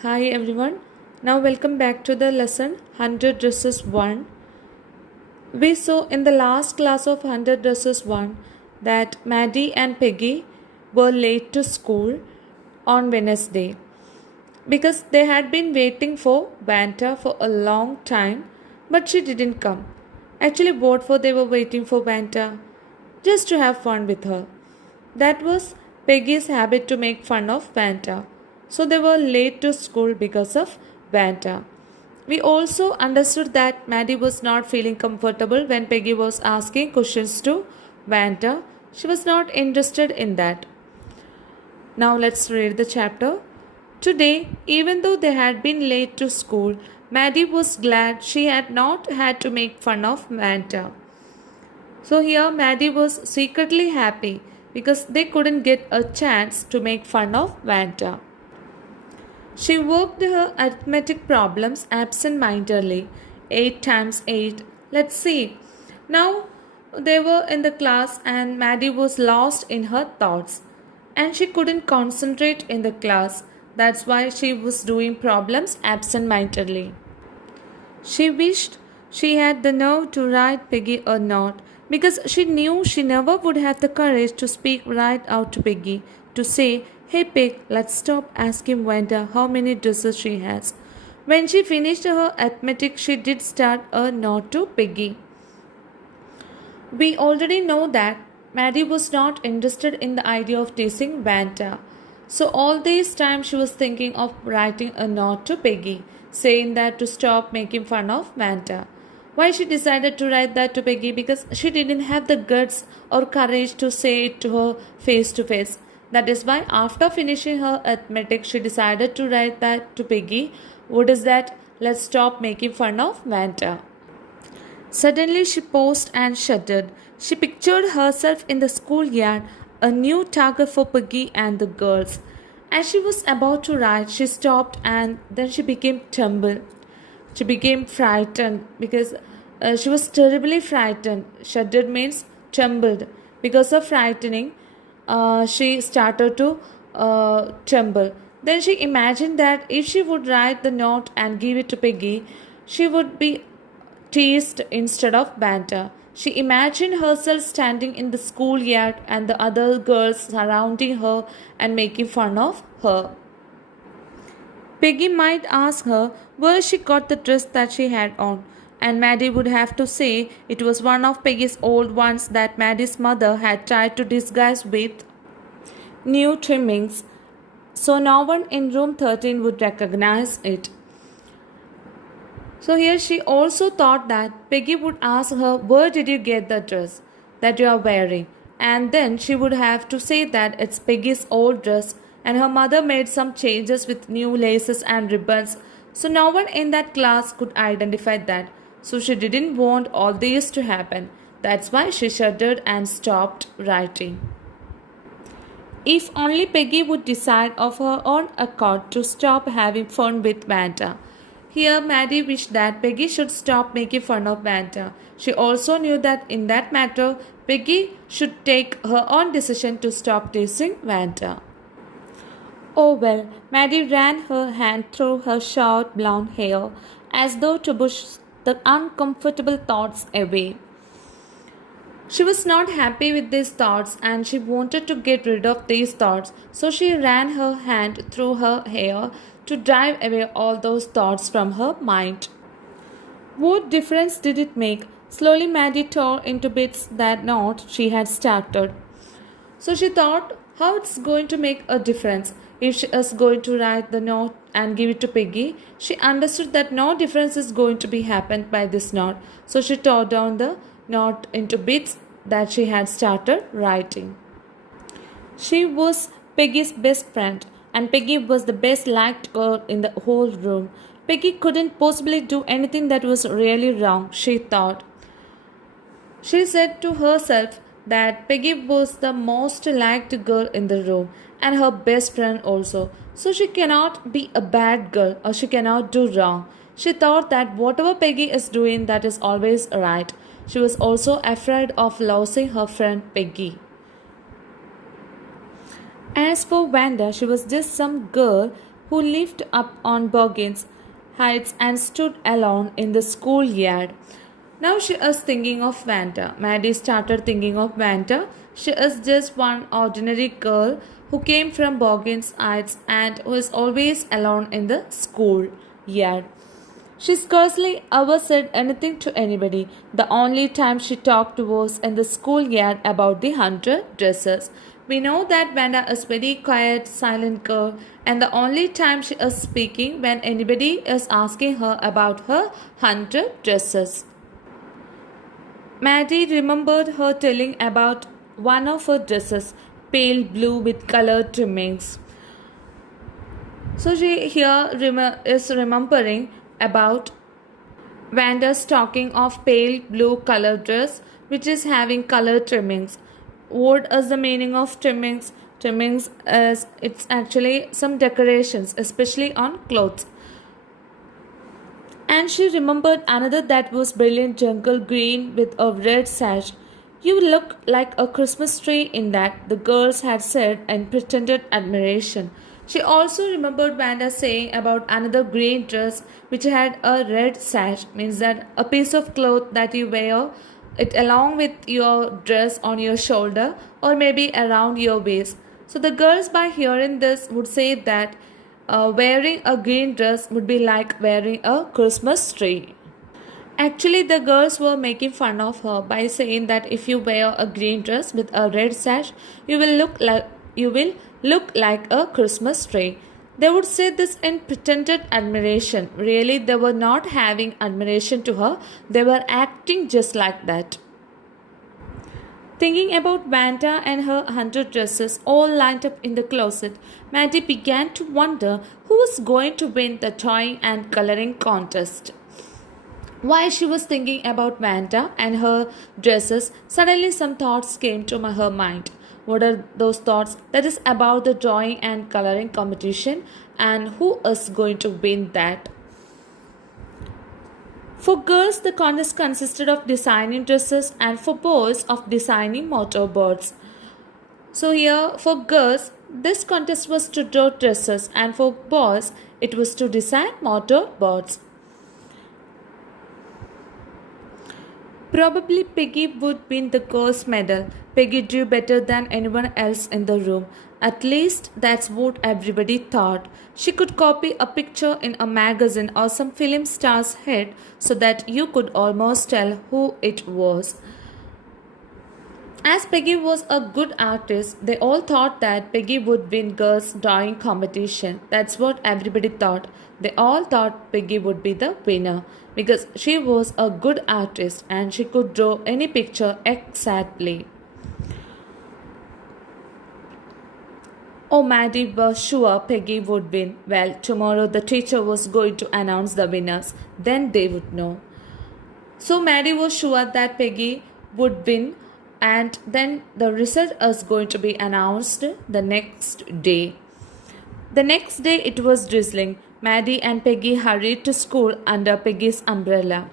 Hi everyone. Now welcome back to the lesson 100 dresses 1. We saw in the last class of 100 dresses 1 that Maddie and Peggy were late to school on Wednesday because they had been waiting for Vanta for a long time, but she didn't come. Actually, what for they were waiting for Vanta? Just to have fun with her. That was Peggy's habit to make fun of Vanta. So they were late to school because of Vanta. We also understood that Maddie was not feeling comfortable when Peggy was asking questions to Vanta. She was not interested in that. Now let's read the chapter. Today, even though they had been late to school, Maddie was glad she had not had to make fun of Vanta. So here Maddie was secretly happy because they couldn't get a chance to make fun of Vanta. She worked her arithmetic problems absent-mindedly. 8 times 8. Let's see. Now they were in the class and Maddie was lost in her thoughts. And she couldn't concentrate in the class. That's why she was doing problems absent-mindedly. She wished she had the nerve to write Peggy a note because she knew she never would have the courage to speak right out to Peggy to say, "Hey Peg, let's stop asking Wanda how many dresses she has." When she finished her arithmetic, she did start a note to Peggy. We already know that Maddie was not interested in the idea of teasing Vanta. So all this time she was thinking of writing a note to Peggy, saying that to stop making fun of Vanta. Why she decided to write that to Peggy? Because she didn't have the guts or courage to say it to her face to face. That is why after finishing her arithmetic, she decided to write that to Peggy. What is that? Let's stop making fun of Vanta. Suddenly she paused and shuddered. She pictured herself in the schoolyard, a new target for Peggy and the girls. As she was about to write, she stopped and then she became trembled. She became frightened because she was terribly frightened. Shuddered means trembled. Because of frightening, she started to tremble. Then she imagined that if she would write the note and give it to Peggy, she would be teased instead of banter. She imagined herself standing in the schoolyard and the other girls surrounding her and making fun of her. Peggy might ask her where she got the dress that she had on, and Maddie would have to say it was one of Peggy's old ones that Maddie's mother had tried to disguise with new trimmings, so no one in room 13 would recognize it. So here she also thought that Peggy would ask her, "Where did you get the dress that you are wearing?" And then she would have to say that it's Peggy's old dress and her mother made some changes with new laces and ribbons. So no one in that class could identify that. So she didn't want all this to happen. That's why she shuddered and stopped writing. If only Peggy would decide of her own accord to stop having fun with Vanta. Here, Maddie wished that Peggy should stop making fun of Vanta. She also knew that in that matter, Peggy should take her own decision to stop teasing Vanta. Oh well, Maddie ran her hand through her short blonde hair as though to push the uncomfortable thoughts away. She was not happy with these thoughts and she wanted to get rid of these thoughts, so she ran her hand through her hair to drive away all those thoughts from her mind. What difference did it make? Slowly, Maddie tore into bits that note she had started. So she thought, how it's going to make a difference if she is going to write the note and give it to Peggy. She understood that no difference is going to be happened by this note. So she tore down the note into bits that she had started writing. She was Peggy's best friend, and Peggy was the best liked girl in the whole room. Peggy couldn't possibly do anything that was really wrong, she thought. She said to herself that Peggy was the most liked girl in the room and her best friend also. So she cannot be a bad girl or she cannot do wrong. She thought that whatever Peggy is doing, that is always right. She was also afraid of losing her friend Peggy. As for Wanda, she was just some girl who lived up on Boggins Heights and stood alone in the schoolyard. Now she is thinking of Vanta. Maddie started thinking of Vanta. She is just one ordinary girl who came from Boggins Heights and who is always alone in the schoolyard. She scarcely ever said anything to anybody. The only time she talked was in the schoolyard about the 100 dresses. We know that Vanda is very quiet, silent girl, and the only time she is speaking when anybody is asking her about her 100 dresses. Maddie remembered her telling about one of her dresses, pale blue with colored trimmings. So she here is remembering about Vanda's talking of pale blue colored dress which is having color trimmings. What is the meaning of trimmings? Trimmings is it's actually some decorations, especially on clothes. And she remembered another that was brilliant jungle green with a red sash. You look like a Christmas tree in that, the girls had said in pretended admiration. She also remembered Vanda saying about another green dress which had a red sash, means that a piece of cloth that you wear it along with your dress on your shoulder or maybe around your waist. So the girls by hearing this would say that wearing a green dress would be like wearing a Christmas tree. Actually, the girls were making fun of her by saying that if you wear a green dress with a red sash, you will look like a Christmas tree. They would say this in pretended admiration. Really, they were not having admiration to her, they were acting just like that. Thinking about Vanta and her 100 dresses all lined up in the closet, Maddie began to wonder who was going to win the drawing and coloring contest. While she was thinking about Vanta and her dresses, suddenly some thoughts came to her mind. What are those thoughts? That is about the drawing and coloring competition and who is going to win that. For girls, the contest consisted of designing dresses and for boys of designing motorboats. So here for girls, this contest was to draw dresses and for boys, it was to design motorboats. Probably Peggy would win the girls' medal. Peggy drew better than anyone else in the room. At least that's what everybody thought. She could copy a picture in a magazine or some film star's head so that you could almost tell who it was. As Peggy was a good artist, they all thought that Peggy would win girls' drawing competition. That's what everybody thought. They all thought Peggy would be the winner because she was a good artist and she could draw any picture exactly. Oh, Maddie was sure Peggy would win. Well, tomorrow the teacher was going to announce the winners. Then they would know. So Maddie was sure that Peggy would win and then the result is going to be announced the next day. The next day it was drizzling. Maddie and Peggy hurried to school under Peggy's umbrella.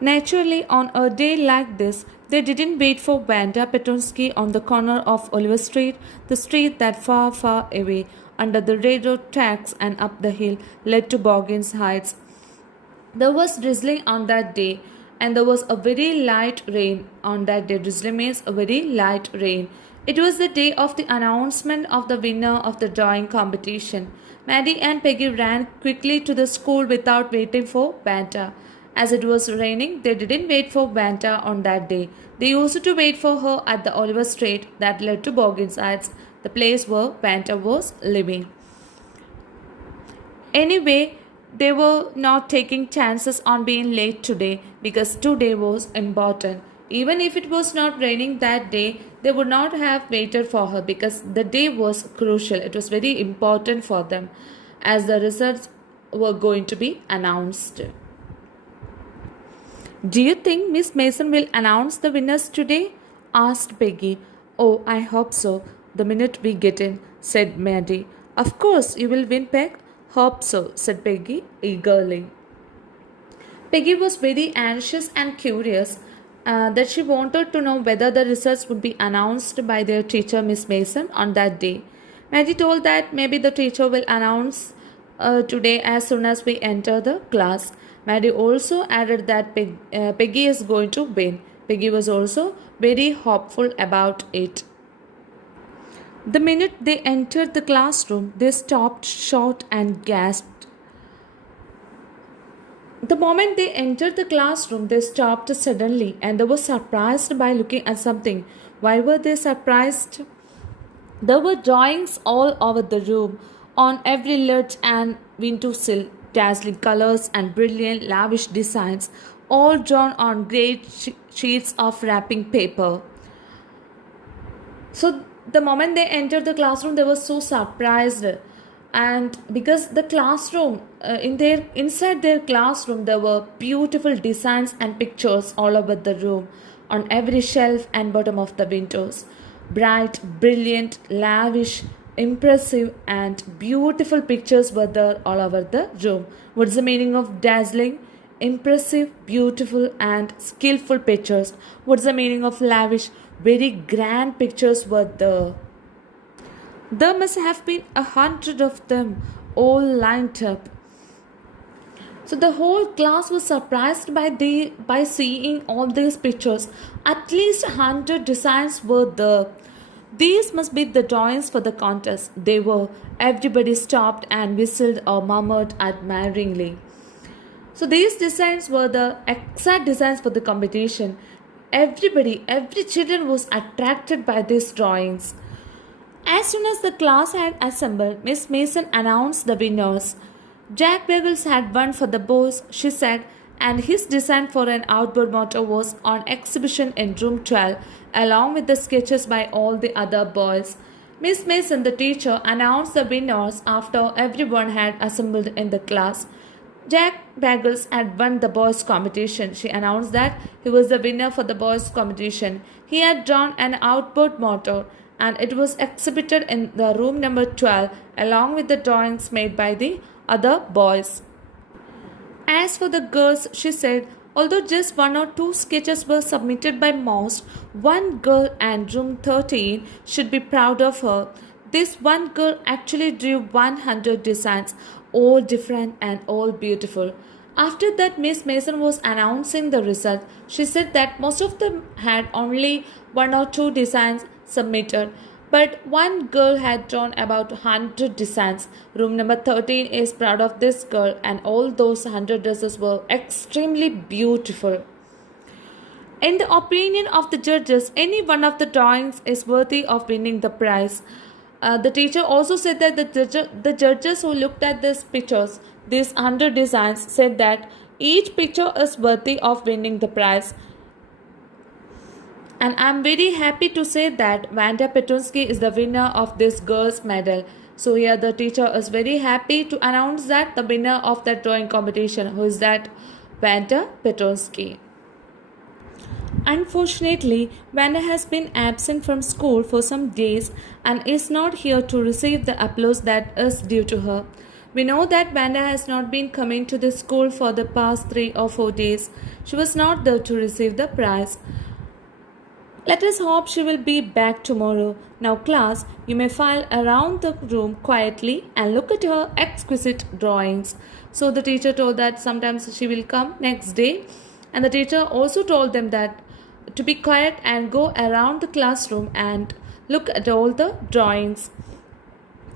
Naturally, on a day like this, they didn't wait for Vanda Petronsky on the corner of Oliver Street, the street that far, far away, under the railroad tracks and up the hill, led to Boggins Heights. There was drizzling on that day, and there was a very light rain on that day. Drizzling means a very light rain. It was the day of the announcement of the winner of the drawing competition. Maddie and Peggy ran quickly to the school without waiting for Vanta. As it was raining, they didn't wait for Vanta on that day. They used to wait for her at the Oliver Street that led to Boggins Heights, the place where Vanta was living. Anyway, they were not taking chances on being late today because today was important. Even if it was not raining that day, they would not have waited for her because the day was crucial. It was very important for them as the results were going to be announced. Do you think Miss Mason will announce the winners today? Asked Peggy. Oh, I hope so. The minute we get in, said Maddie. Of course you will win, Peg. Hope so, said Peggy eagerly. Peggy was very anxious and curious that she wanted to know whether the results would be announced by their teacher Miss Mason on that day. Maddie told that maybe the teacher will announce today as soon as we enter the class. Maddie also added that Peggy is going to win. Peggy was also very hopeful about it. The minute they entered the classroom, they stopped short and gasped. The moment they entered the classroom, they stopped suddenly and they were surprised by looking at something. Why were they surprised? There were drawings all over the room, on every ledge and windowsill, dazzling colors and brilliant, lavish designs, all drawn on great sheets of wrapping paper. So the moment they entered the classroom, they were so surprised, and because the classroom, inside their classroom, there were beautiful designs and pictures all over the room, on every shelf and bottom of the windows. Bright, brilliant, lavish, impressive, and beautiful pictures were there all over the room. What's the meaning of dazzling? Impressive, beautiful, and skillful pictures. What's the meaning of lavish? Very grand pictures were there. There must have been 100 of them, all lined up. So the whole class was surprised by seeing all these pictures. At least 100 designs were there. These must be the drawings for the contest. They were. Everybody stopped and whistled or murmured admiringly. So these designs were the exact designs for the competition. Every children was attracted by these drawings. As soon as the class had assembled, Miss Mason announced the winners. Jack Bagels had won for the boys, she said, and his design for an outboard motor was on exhibition in room 12, along with the sketches by all the other boys. Miss Mason, the teacher, announced the winners after everyone had assembled in the class. Jack Bagels had won the boys' competition. She announced that he was the winner for the boys' competition. He had drawn an outboard motor and it was exhibited in the room number 12 along with the drawings made by the other boys. As for the girls, she said, although just one or two sketches were submitted by most, one girl and room 13 should be proud of her. This one girl actually drew 100 designs, all different and all beautiful. After that, Miss Mason was announcing the result. She said that most of them had only one or two designs submitted, but one girl had drawn about 100 designs. Room number 13 is proud of this girl, and all those 100 dresses were extremely beautiful. In the opinion of the judges, any one of the drawings is worthy of winning the prize. The teacher also said that the judges who looked at these pictures, these 100 designs, said that each picture is worthy of winning the prize. And I'm very happy to say that Vanda Petronsky is the winner of this girls' medal. So here the teacher is very happy to announce that the winner of that drawing competition, who is that Vanda Petronsky. Unfortunately, Vanda has been absent from school for some days and is not here to receive the applause that is due to her. We know that Vanda has not been coming to the school for the past 3 or 4 days. She was not there to receive the prize. Let us hope she will be back tomorrow. Now, class, you may file around the room quietly and look at her exquisite drawings. So the teacher told that sometimes she will come next day, and the teacher also told them that to be quiet and go around the classroom and look at all the drawings.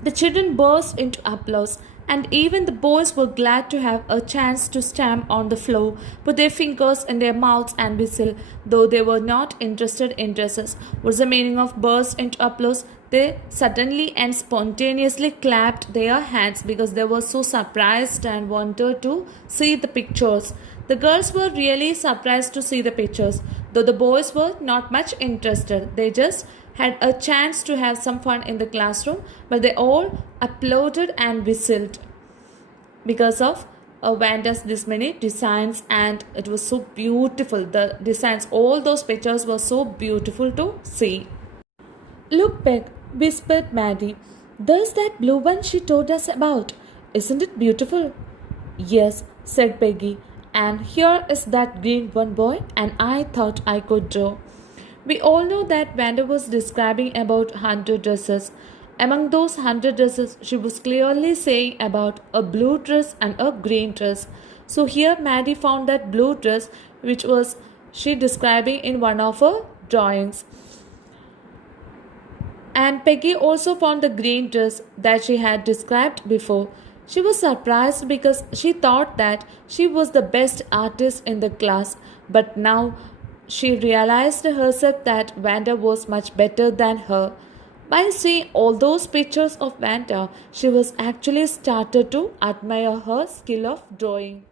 The children burst into applause, and even the boys were glad to have a chance to stamp on the floor, put their fingers in their mouths and whistle, though they were not interested in dresses. What's the meaning of burst into applause? They suddenly and spontaneously clapped their hands because they were so surprised and wanted to see the pictures. The girls were really surprised to see the pictures, though the boys were not much interested. They just had a chance to have some fun in the classroom, but they all applauded and whistled because of Vanda's this many designs, and it was so beautiful. The designs, all those pictures were so beautiful to see. Look, Peg, whispered Maddie. There's that blue one she told us about. Isn't it beautiful? Yes, said Peggy. And here is that green one, boy, and I thought I could draw. We all know that Vanda was describing about 100 dresses. Among those 100 dresses, she was clearly saying about a blue dress and a green dress. So here Maddie found that blue dress which was she describing in one of her drawings. And Peggy also found the green dress that she had described before. She was surprised because she thought that she was the best artist in the class, but now she realized herself that Vanda was much better than her. By seeing all those pictures of Vanda, she was actually started to admire her skill of drawing.